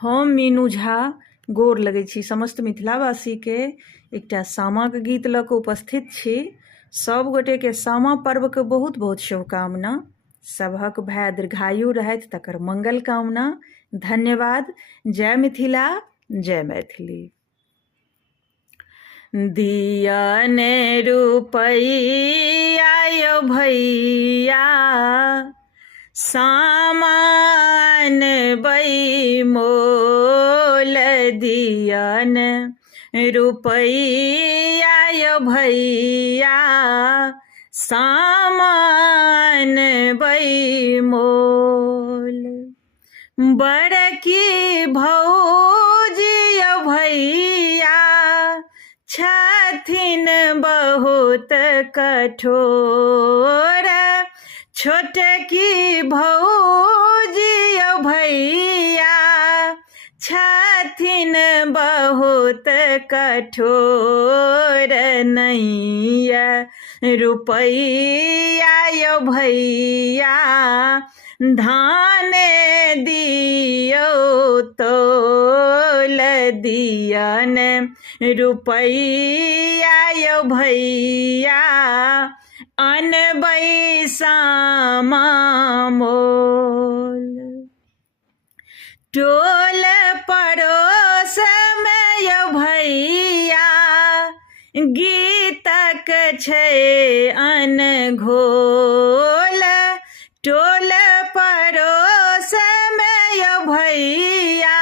हम मीनू झा गोर लगै छी समस्त मिथिलावासी के एकटा सामाक गीत लऽ कऽ उपस्थित छी। सब गोटे के सामा पर्व के बहुत बहुत शुभकामना। सबहक भाय दीर्घायु रहथि तकर मंगल कामना। धन्यवाद। जय मिथिला, जय मैथिली। दिया ने रुपैया यो भैया, सामान बई मोल। दियन रुपैया यो भैया, सामान बई मोल। बड़की भौजी यो भैया, छथिन बहुत कठोर। छोटकी भौजी यो भैया, छथिन बहुत कठोर। नैया रुपैया यो भैया, धान दियो तोल। दियन रुपैया यो भैया, अनबै सामा मोल। टोल पड़ोस में यो भैया, गीतक छै अनघोल। टोल पड़ोस में यो भैया,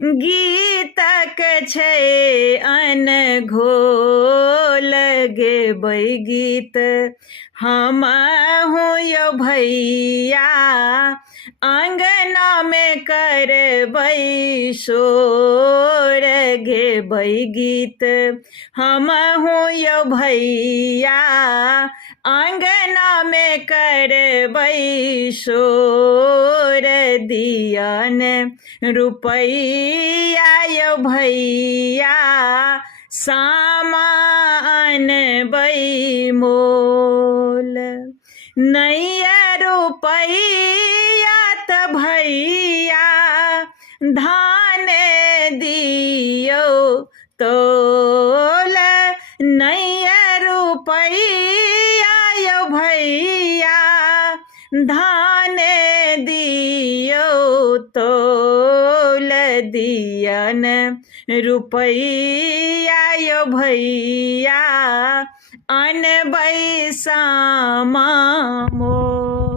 गीतक छै अनघोल। गेबै गीत हमहु यो भैया, अंगना में करबै शोर। गेबै गीत हमहु यो भैया, अंगना में करबै शोर। दियन रुपैया यो भैया, सामान बई मोल। नैया रुपैया त भैया, धान दियो तोल। नैया रुपैया यो भैया, धान दियो तोल। दियन रुपैया यो भैया, अनबै सामा मोल।